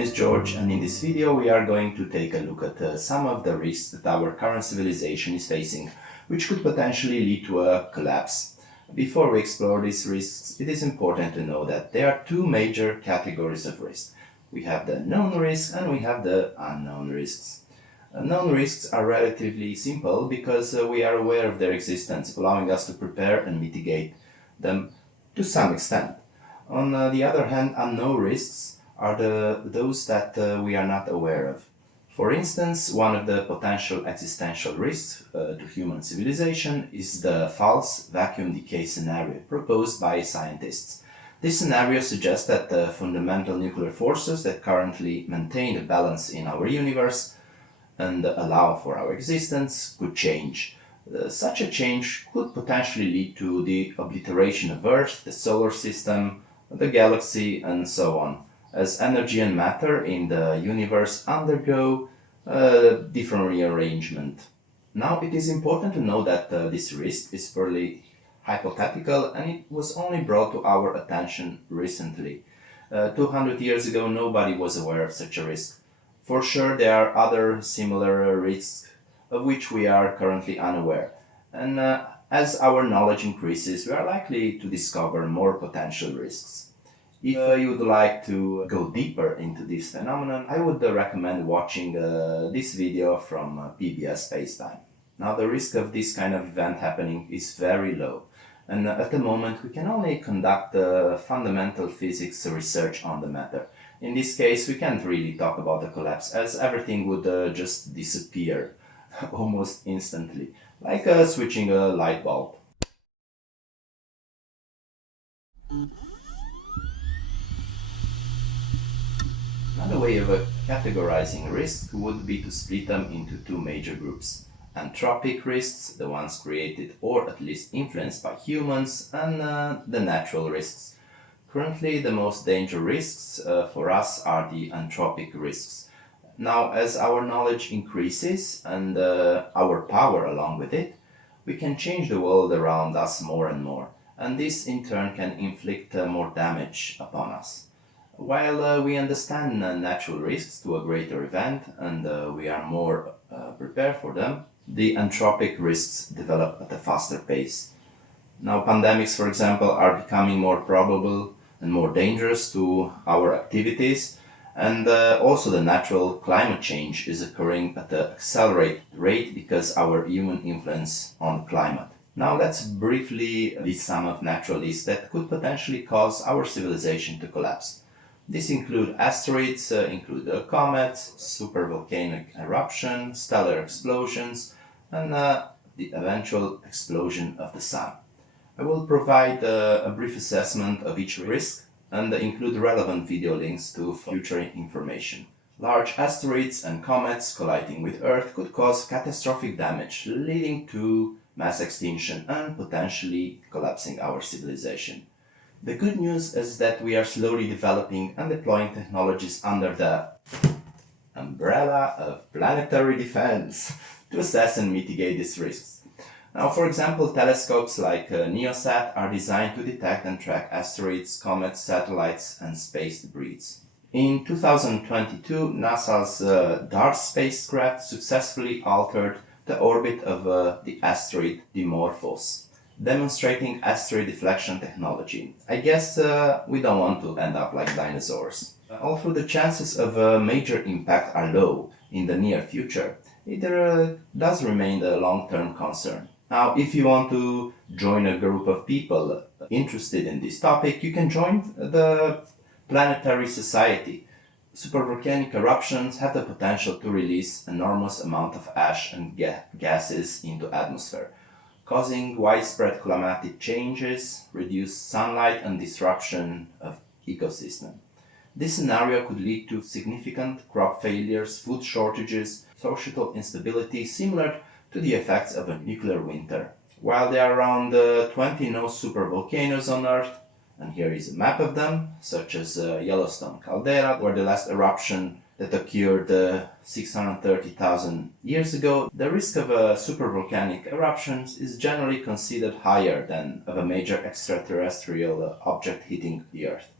is George, and in this video we are going to take a look at some of the risks that our current civilization is facing, which could potentially lead to a collapse. Before we explore these risks, it is important to know that there are two major categories of risk. We have the known risks and we have the unknown risks. Known risks are relatively simple because we are aware of their existence, allowing us to prepare and mitigate them to some extent. On the other hand, unknown risks are those that we are not aware of. For instance, one of the potential existential risks to human civilization is the false vacuum decay scenario proposed by scientists. This scenario suggests that the fundamental nuclear forces that currently maintain the balance in our universe and allow for our existence could change. Such a change could potentially lead to the obliteration of Earth, the solar system, the galaxy, and so on, as energy and matter in the universe undergo different rearrangement. Now, it is important to know that this risk is purely hypothetical and it was only brought to our attention recently. 200 years ago, nobody was aware of such a risk. For sure, there are other similar risks of which we are currently unaware. And as our knowledge increases, we are likely to discover more potential risks. If you would like to go deeper into this phenomenon, I would recommend watching this video from PBS Spacetime. Now, the risk of this kind of event happening is very low, and at the moment we can only conduct fundamental physics research on the matter. In this case, we can't really talk about the collapse, as everything would just disappear almost instantly, like switching a light bulb. Another way of categorizing risks would be to split them into two major groups. Anthropic risks, the ones created or at least influenced by humans, and the natural risks. Currently, the most dangerous risks for us are the anthropic risks. Now, as our knowledge increases and our power along with it, we can change the world around us more and more, and this in turn can inflict more damage upon us. While we understand natural risks to a greater event and we are more prepared for them, the anthropic risks develop at a faster pace. Now, pandemics, for example, are becoming more probable and more dangerous to our activities, and also the natural climate change is occurring at an accelerated rate because our human influence on the climate. Now let's briefly list some of natural risks that could potentially cause our civilization to collapse. These include asteroids, comets, supervolcanic eruption, stellar explosions, and the eventual explosion of the sun. I will provide a brief assessment of each risk and include relevant video links to future information. Large asteroids and comets colliding with Earth could cause catastrophic damage, leading to mass extinction and potentially collapsing our civilization. The good news is that we are slowly developing and deploying technologies under the umbrella of planetary defense to assess and mitigate these risks. Now, for example, telescopes like NEOSat are designed to detect and track asteroids, comets, satellites, and space debris. In 2022, NASA's DART spacecraft successfully altered the orbit of the asteroid Dimorphos, demonstrating asteroid deflection technology. I guess we don't want to end up like dinosaurs. Although the chances of a major impact are low in the near future, it does remain a long-term concern. Now, if you want to join a group of people interested in this topic, you can join the Planetary Society. Supervolcanic eruptions have the potential to release enormous amount of ash and gases into atmosphere, causing widespread climatic changes, reduced sunlight, and disruption of ecosystem. This scenario could lead to significant crop failures, food shortages, social instability similar to the effects of a nuclear winter. While there are around 20 known supervolcanoes on Earth, and here is a map of them, such as Yellowstone caldera, where the last eruption that occurred 630,000 years ago, the risk of supervolcanic eruptions is generally considered higher than of a major extraterrestrial object hitting the Earth.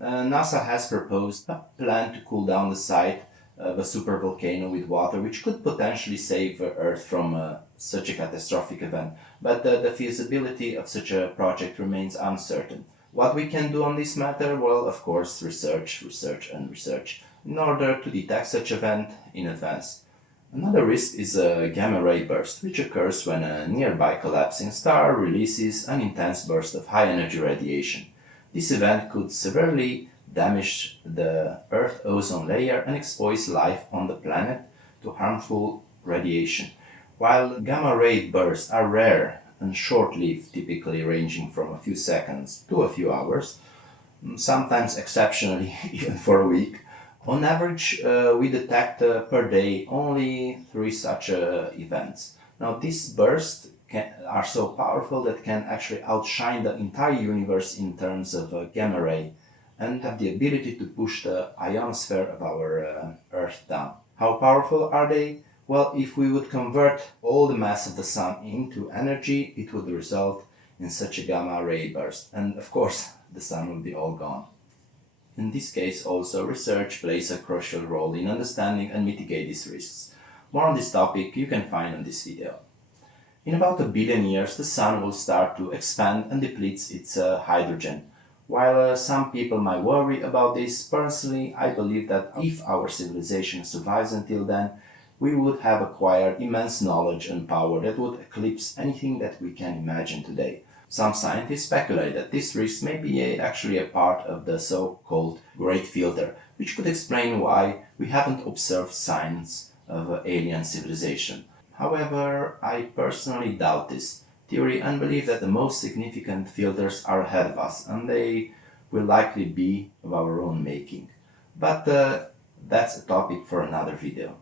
NASA has proposed a plan to cool down the site of a supervolcano with water, which could potentially save Earth from such a catastrophic event. But the feasibility of such a project remains uncertain. What we can do on this matter? Well, of course, research, research, and research in order to detect such event in advance. Another risk is a gamma ray burst, which occurs when a nearby collapsing star releases an intense burst of high energy radiation. This event could severely damage the Earth's ozone layer and expose life on the planet to harmful radiation. While gamma ray bursts are rare and short lived, typically ranging from a few seconds to a few hours, sometimes exceptionally even for a week, on average, we detect per day only three such events. Now, these bursts are so powerful that can actually outshine the entire universe in terms of gamma ray and have the ability to push the ionosphere of our Earth down. How powerful are they? Well, if we would convert all the mass of the sun into energy, it would result in such a gamma ray burst. And of course, the sun would be all gone. In this case, also, research plays a crucial role in understanding and mitigate these risks. More on this topic you can find on this video. In about 1 billion years, the sun will start to expand and deplete its hydrogen. While some people might worry about this, personally, I believe that if our civilization survives until then, we would have acquired immense knowledge and power that would eclipse anything that we can imagine today. Some scientists speculate that this risk may be actually a part of the so-called Great Filter, which could explain why we haven't observed signs of alien civilization. However, I personally doubt this theory and believe that the most significant filters are ahead of us, and they will likely be of our own making. But that's a topic for another video.